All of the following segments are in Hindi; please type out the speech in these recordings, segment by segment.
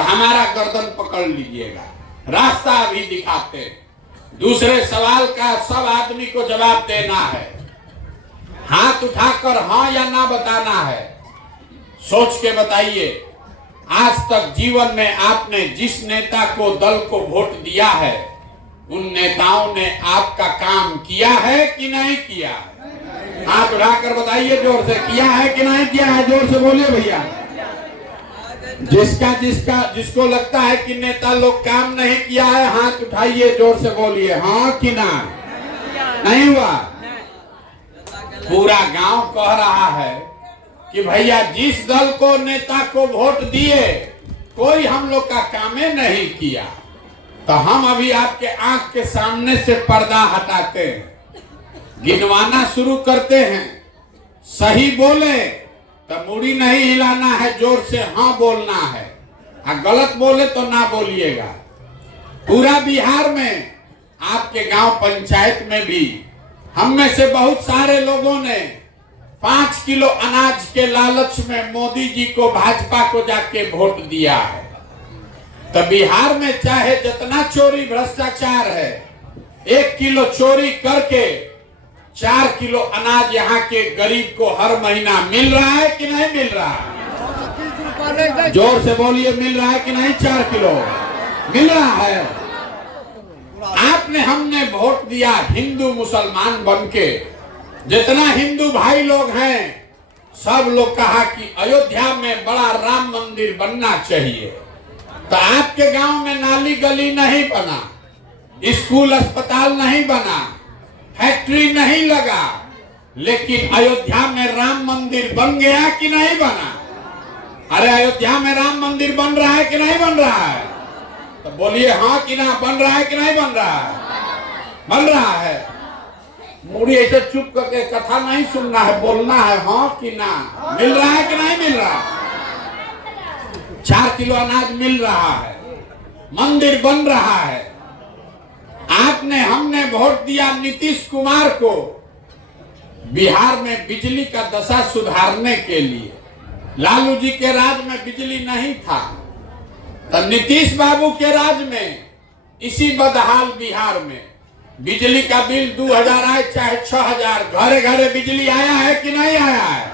तो हमारा गर्दन पकड़ लीजिएगा, रास्ता भी दिखाते हैं। दूसरे सवाल का सब आदमी को जवाब देना है, हाथ उठाकर हाँ या ना बताना है। सोच के बताइए, आज तक जीवन में आपने जिस नेता को, दल को वोट दिया है, उन नेताओं ने आपका काम किया है कि नहीं किया है? हाथ उठाकर बताइए जोर से, किया है कि नहीं किया है? जोर से बोलिए भैया। जिसको लगता है कि नेता लोग काम नहीं किया है, हाथ उठाइए, जोर से बोलिए हाँ कि ना। नहीं हुआ? पूरा गांव कह रहा है कि भैया जिस दल को, नेता को वोट दिए, कोई हम लोग का कामे नहीं किया। तो हम अभी आपके आंख के सामने से पर्दा हटाते हैं, गिनवाना शुरू करते हैं। सही बोले तो मुड़ी नहीं हिलाना है, जोर से हाँ बोलना है, और गलत बोले तो ना बोलिएगा। पूरा बिहार में, आपके गांव पंचायत में भी हम में से बहुत सारे लोगों ने 5 किलो अनाज के लालच में मोदी जी को, भाजपा को जाके वोट दिया है। तो बिहार में चाहे जितना चोरी भ्रष्टाचार है, 1 किलो चोरी करके 4 किलो अनाज यहाँ के गरीब को हर महीना मिल रहा है कि नहीं मिल रहा है? जोर से बोलिए, मिल रहा है कि नहीं? 4 किलो मिल रहा है। आपने, हमने वोट दिया हिंदू मुसलमान बनके। जितना हिंदू भाई लोग हैं, सब लोग कहा कि अयोध्या में बड़ा राम मंदिर बनना चाहिए। तो आपके गांव में नाली गली नहीं बना, स्कूल अस्पताल नहीं बना, फैक्ट्री नहीं लगा, लेकिन अयोध्या में राम मंदिर बन गया कि नहीं बना? अरे अयोध्या में राम मंदिर बन रहा है कि नहीं बन रहा है? तो बोलिए हाँ कि ना, बन रहा है कि नहीं बन रहा है? बन रहा है। मुड़ी ऐसे चुप करके कथा नहीं सुनना है, बोलना है हाँ कि ना। मिल रहा है कि नहीं मिल रहा? 4 किलो अनाज मिल रहा है, मंदिर बन रहा है। आपने, हमने वोट दिया नीतीश कुमार को बिहार में बिजली का दशा सुधारने के लिए। लालू जी के राज में बिजली नहीं था, तो नीतीश बाबू के राज में इसी बदहाल बिहार में बिजली का बिल 2000 आए चाहे 6000, घरे घरे बिजली आया है कि नहीं आया है?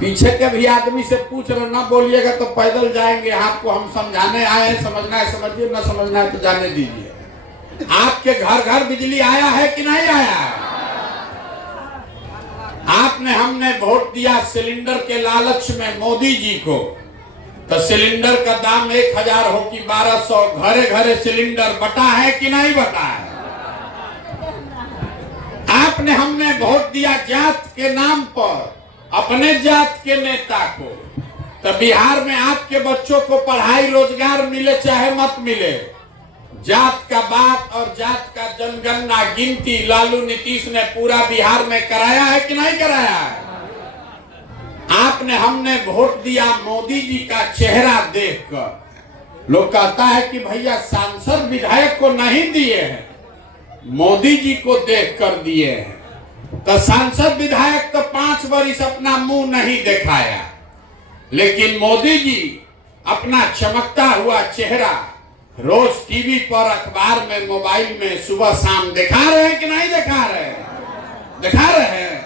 पीछे के भी आदमी से पूछ रहे, ना बोलिएगा तो पैदल जाएंगे। आपको हम समझाने आए हैं, समझना है समझिए, ना समझना है तो जाने दीजिए। आपके घर घर बिजली आया है कि नहीं आया है? आपने, हमने वोट दिया सिलेंडर के लालच में मोदी जी को, तो सिलेंडर का दाम 1000 हो कि 1200, घरे घरे सिलेंडर बटा है कि नहीं बटा है? आपने, हमने वोट दिया जात के नाम पर अपने जात के नेता को, तो बिहार में आपके बच्चों को पढ़ाई रोजगार मिले चाहे मत मिले, जात का बात और जात का जनगणना गिनती लालू नीतीश ने पूरा बिहार में कराया है कि नहीं कराया है? आपने, हमने वोट दिया मोदी जी का चेहरा देखकर। लोग कहता है कि भैया सांसद विधायक को नहीं दिए हैं, मोदी जी को देखकर दिए हैं। तो सांसद विधायक तो 5 वर्ष अपना मुंह नहीं दिखाया, लेकिन मोदी जी अपना चमकता हुआ चेहरा रोज टीवी पर, अखबार में, मोबाइल में सुबह शाम दिखा रहे हैं कि नहीं दिखा रहे हैं? दिखा रहे हैं।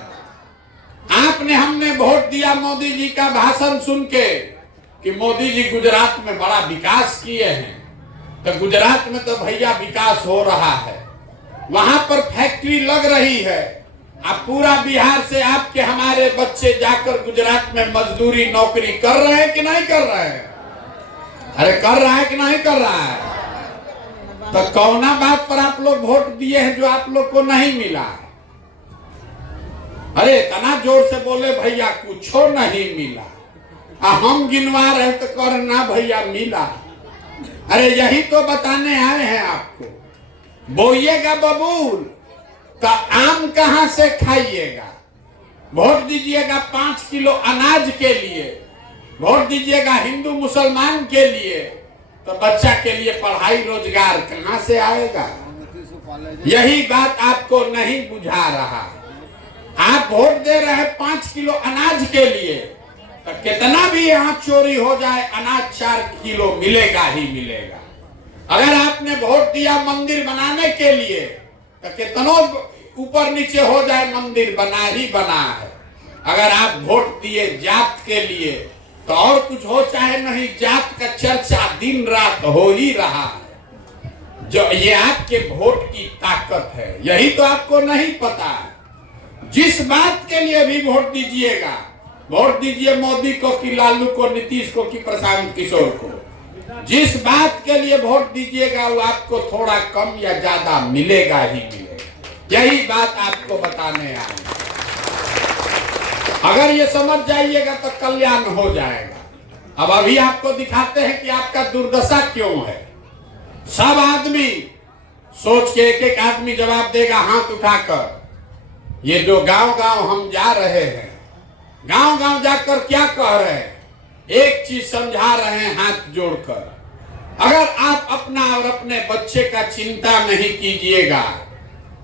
आपने, हमने वोट दिया मोदी जी का भाषण सुन के कि मोदी जी गुजरात में बड़ा विकास किए हैं। तो गुजरात में तो भैया विकास हो रहा है, वहां पर फैक्ट्री लग रही है। अब पूरा बिहार से आपके, हमारे बच्चे जाकर गुजरात में मजदूरी नौकरी कर रहे हैं कि नहीं कर रहे हैं? अरे कर रहा है कि नहीं कर रहा है? तो कौना बात पर आप लोग वोट दिए हैं जो आप लोग को नहीं मिला? अरे इतना जोर से बोले भैया, कुछो नहीं मिला। हम गिनवा रहे तो कर ना भैया मिला। अरे यही तो बताने आए हैं आपको। बोइएगा बबूल तो आम कहां से खाइएगा? वोट दीजिएगा 5 किलो अनाज के लिए, वोट दीजिएगा हिंदू मुसलमान के लिए, तो बच्चा के लिए पढ़ाई रोजगार कहां से आएगा? यही बात आपको नहीं बुझा रहा। आप वोट दे रहे हैं 5 किलो अनाज के लिए, तो कितना भी यहाँ चोरी हो जाए अनाज 4 किलो मिलेगा ही मिलेगा। अगर आपने वोट दिया मंदिर बनाने के लिए तो कितनों ऊपर नीचे हो जाए मंदिर बना ही बना है। अगर आप वोट दिए जात के लिए तो और कुछ हो चाहे नहीं, जात का चर्चा दिन रात हो ही रहा है। जो ये आपके वोट की ताकत है, यही तो आपको नहीं पता है। जिस बात के लिए भी वोट दीजिएगा, वोट दीजिए मोदी को कि लालू को, नीतीश को कि प्रशांत किशोर को, जिस बात के लिए वोट दीजिएगा वो आपको थोड़ा कम या ज्यादा मिलेगा ही मिलेगा। यही बात आपको बताने आए। अगर ये समझ जाइएगा तो कल्याण हो जाएगा। अब अभी आपको दिखाते हैं कि आपका दुर्दशा क्यों है। सब आदमी सोच के एक एक आदमी जवाब देगा हाथ उठाकर। ये जो गांव गांव हम जा रहे हैं, गांव गांव जाकर क्या कह रहे हैं, एक चीज समझा रहे हैं हाथ जोड़कर। अगर आप अपना और अपने बच्चे का चिंता नहीं कीजिएगा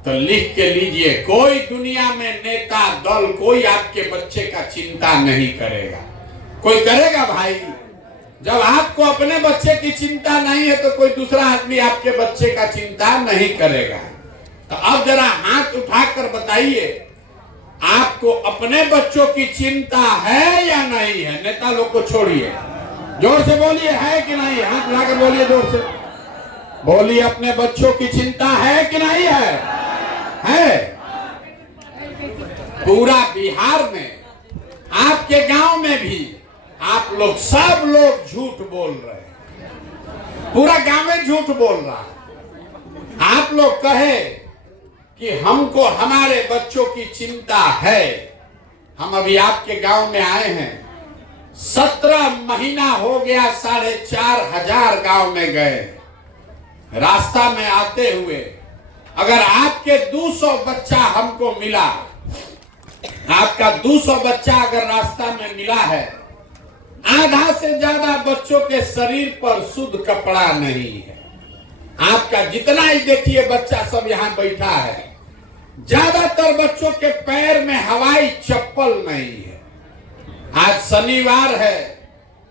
तो लिख के लीजिए, कोई दुनिया में नेता दल कोई आपके बच्चे का चिंता नहीं करेगा। कोई करेगा भाई? जब आपको अपने बच्चे की चिंता नहीं है तो कोई दूसरा आदमी आपके बच्चे का चिंता नहीं करेगा। तो अब जरा हाथ उठाकर बताइए, आपको अपने बच्चों की चिंता है या नहीं है? नेता लोग को छोड़िए, जोर से बोलिए, है कि नहीं? हाथ उठाकर बोलिए, जोर से बोलिए, अपने बच्चों की चिंता है कि नहीं है? है। पूरा बिहार में, आपके गांव में भी आप लोग सब लोग झूठ बोल रहे हैं। पूरा गांव में झूठ बोल रहा है। आप लोग कहे कि हमको हमारे बच्चों की चिंता है। हम अभी आपके गांव में आए हैं, 17 महीना हो गया, 4,500 गांव में गए। रास्ता में आते हुए अगर आपके 200 बच्चा हमको मिला, आपका 200 बच्चा अगर रास्ता में मिला है, आधा से ज्यादा बच्चों के शरीर पर शुद्ध कपड़ा नहीं है। आपका जितना ही देखिए बच्चा सब यहाँ बैठा है, ज्यादातर बच्चों के पैर में हवाई चप्पल नहीं है। आज शनिवार है,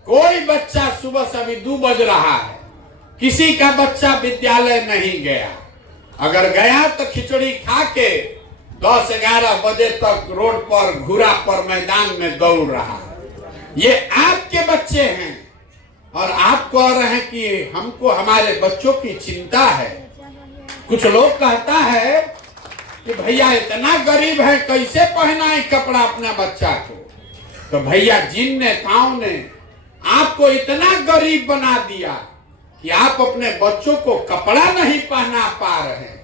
कोई बच्चा सुबह से अभी 2 बज रहा है, किसी का बच्चा विद्यालय नहीं गया। अगर गया तो खिचड़ी खा के 10-11 बजे तक रोड पर, घुरा पर, मैदान में दौड़ रहा है। ये आपके बच्चे हैं और आप कह रहे हैं कि हमको हमारे बच्चों की चिंता है। कुछ लोग कहता है कि भैया इतना गरीब है, कैसे पहनाए कपड़ा अपना बच्चा को। तो भैया जिन नेताओं ने आपको इतना गरीब बना दिया कि आप अपने बच्चों को कपड़ा नहीं पहना पा रहे हैं।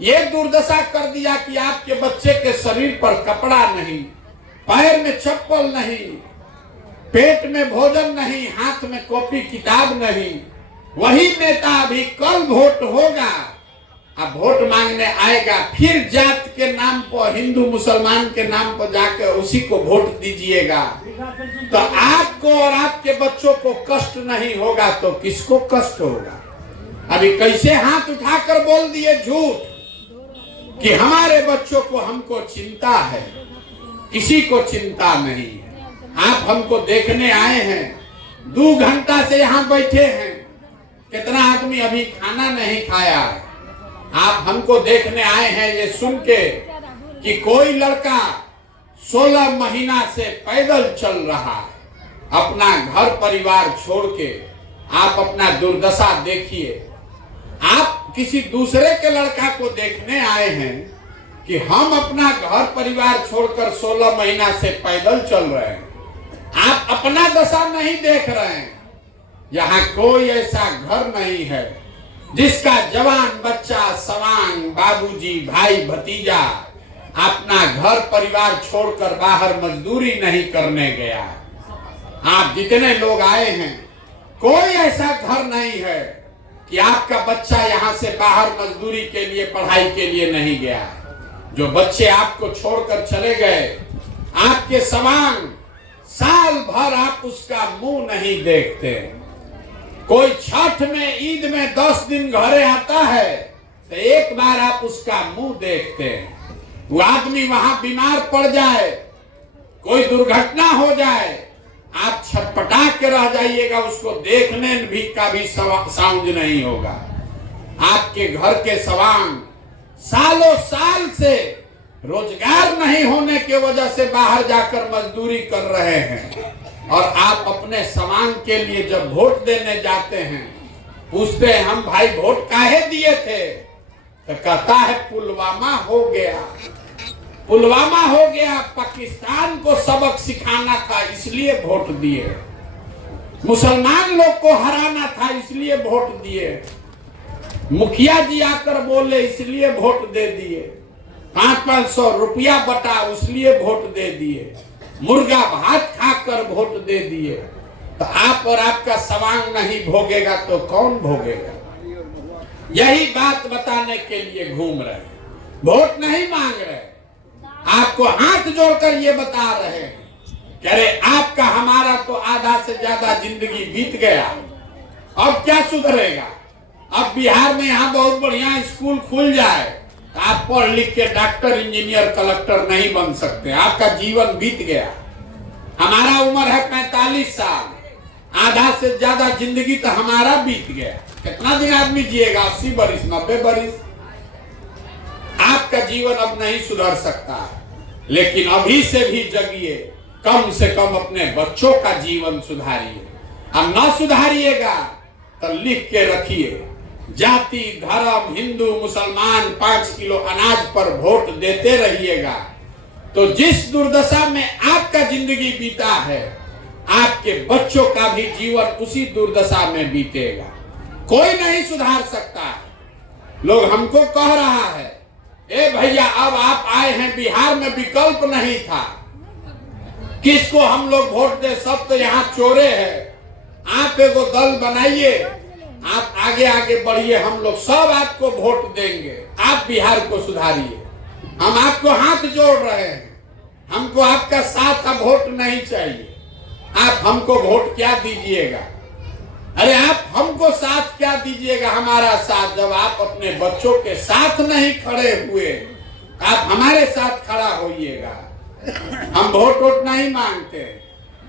ये दुर्दशा कर दिया कि आपके बच्चे के शरीर पर कपड़ा नहीं, पैर में चप्पल नहीं, पेट में भोजन नहीं, हाथ में कॉपी किताब नहीं। वही नेता अभी कल वोट होगा, अब वोट मांगने आएगा, फिर जात के नाम पर, हिंदू मुसलमान के नाम पर जाकर उसी को वोट दीजिएगा। तो आपको और आपके बच्चों को कष्ट नहीं होगा तो किसको कष्ट होगा? अभी कैसे हाथ उठाकर बोल दिए झूठ कि हमारे बच्चों को हमको चिंता है, किसी को चिंता नहीं है। आप हमको देखने आए हैं, 2 घंटा से यहाँ बैठे हैं, कितना आदमी अभी खाना नहीं खाया। आप हमको देखने आए हैं ये सुन के कि कोई लड़का 16 महीना से पैदल चल रहा है, अपना घर परिवार छोड़ के। आप अपना दुर्दशा देखिए। आप किसी दूसरे के लड़का को देखने आए हैं कि हम अपना घर परिवार छोड़कर 16 महीना से पैदल चल रहे हैं। आप अपना दशा नहीं देख रहे हैं। यहाँ कोई ऐसा घर नहीं है जिसका जवान बच्चा, सवांग, बाबूजी, भाई, भतीजा अपना घर परिवार छोड़कर बाहर मजदूरी नहीं करने गया। आप जितने लोग आए हैं, कोई ऐसा घर नहीं है कि आपका बच्चा यहाँ से बाहर मजदूरी के लिए, पढ़ाई के लिए नहीं गया। जो बच्चे आपको छोड़कर चले गए, आपके सवांग, साल भर आप उसका मुंह नहीं देखते। कोई छठ में, ईद में 10 दिन घरे आता है तो एक बार आप उसका मुंह देखते हैं। वो आदमी वहां बीमार पड़ जाए, कोई दुर्घटना हो जाए, आप छटपटा के रह जाइएगा, उसको देखने भी का भी साउंड नहीं होगा। आपके घर के सवांग सालों साल से रोजगार नहीं होने की वजह से बाहर जाकर मजदूरी कर रहे हैं, और आप अपने सवांग के लिए जब वोट देने जाते हैं पूछते हैं हम भाई वोट काहे दिए थे, तो कहता है पुलवामा हो गया, पुलवामा हो गया, पाकिस्तान को सबक सिखाना था इसलिए वोट दिए, मुसलमान लोग को हराना था इसलिए वोट दिए, मुखिया जी आकर बोले इसलिए वोट दे दिए, 500 रुपया बटा इसलिए वोट दे दिए, मुर्गा भात खाकर वोट दे दिए। तो आप और आपका सवांग नहीं भोगेगा तो कौन भोगेगा? यही बात बताने के लिए घूम रहे, वोट नहीं मांग रहे, आपको हाथ जोड़कर ये बता रहे हैं कि अरे आपका हमारा तो आधा से ज्यादा जिंदगी बीत गया, अब क्या सुधरेगा? अब बिहार में यहाँ बहुत बढ़िया स्कूल खुल जाए तो आप पढ़ लिख के डॉक्टर इंजीनियर कलेक्टर नहीं बन सकते, आपका जीवन बीत गया। हमारा उम्र है 45 साल, आधा से ज्यादा जिंदगी तो हमारा बीत गया। कितना दिन आदमी जिएगा? 80 बरिस, 90 बरिस। आपका जीवन अब नहीं सुधर सकता, लेकिन अभी से भी जगिए, कम से कम अपने बच्चों का जीवन सुधारिए। अब न सुधारिएगा तो लिख के रखिए, जाति धर्म हिंदू मुसलमान 5 किलो अनाज पर वोट देते रहिएगा तो जिस दुर्दशा में आपका जिंदगी बीता है आपके बच्चों का भी जीवन उसी दुर्दशा में बीतेगा। कोई नहीं सुधार सकता है। लोग हमको कह रहा है ए भैया अब आप आए हैं बिहार में विकल्प नहीं था, किसको हम लोग वोट दे, सब तो यहाँ चोरे हैं, आप एगो दल बनाइए, आप आगे आगे बढ़िए, हम लोग सब आपको वोट देंगे, आप बिहार को सुधारिए। हम आपको हाथ जोड़ रहे हैं, हमको आपका साथ का वोट नहीं चाहिए। आप हमको वोट क्या दीजिएगा? अरे आप हमको साथ क्या दीजिएगा? हमारा साथ जब आप अपने बच्चों के साथ नहीं खड़े हुए, आप हमारे साथ खड़ा होइएगा। हम वोट नहीं मांगते।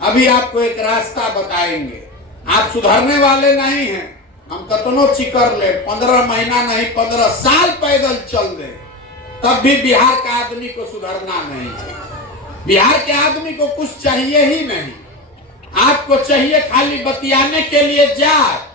अभी आपको एक रास्ता बताएंगे, आप सुधरने वाले नहीं हैं, हम कतनो चिकर ले 15 महीना नहीं 15 साल पैदल चल दे तब भी बिहार का आदमी को सुधरना नहीं है। बिहार के आदमी को कुछ चाहिए ही नहीं, आपको चाहिए खाली बतियाने के लिए जात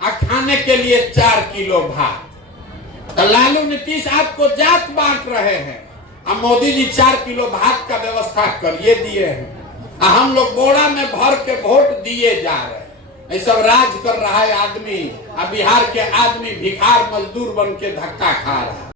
और खाने के लिए 4 किलो भात। तो लालू नीतीश आपको जात बांट रहे हैं, अब मोदी जी 4 किलो भात का व्यवस्था करिए दिए हैं, हम लोग बोरा में भर के वोट दिए जा रहे हैं। ये सब राज कर रहा है आदमी, अब बिहार के आदमी भिखार मजदूर बन के धक्का खा रहा है।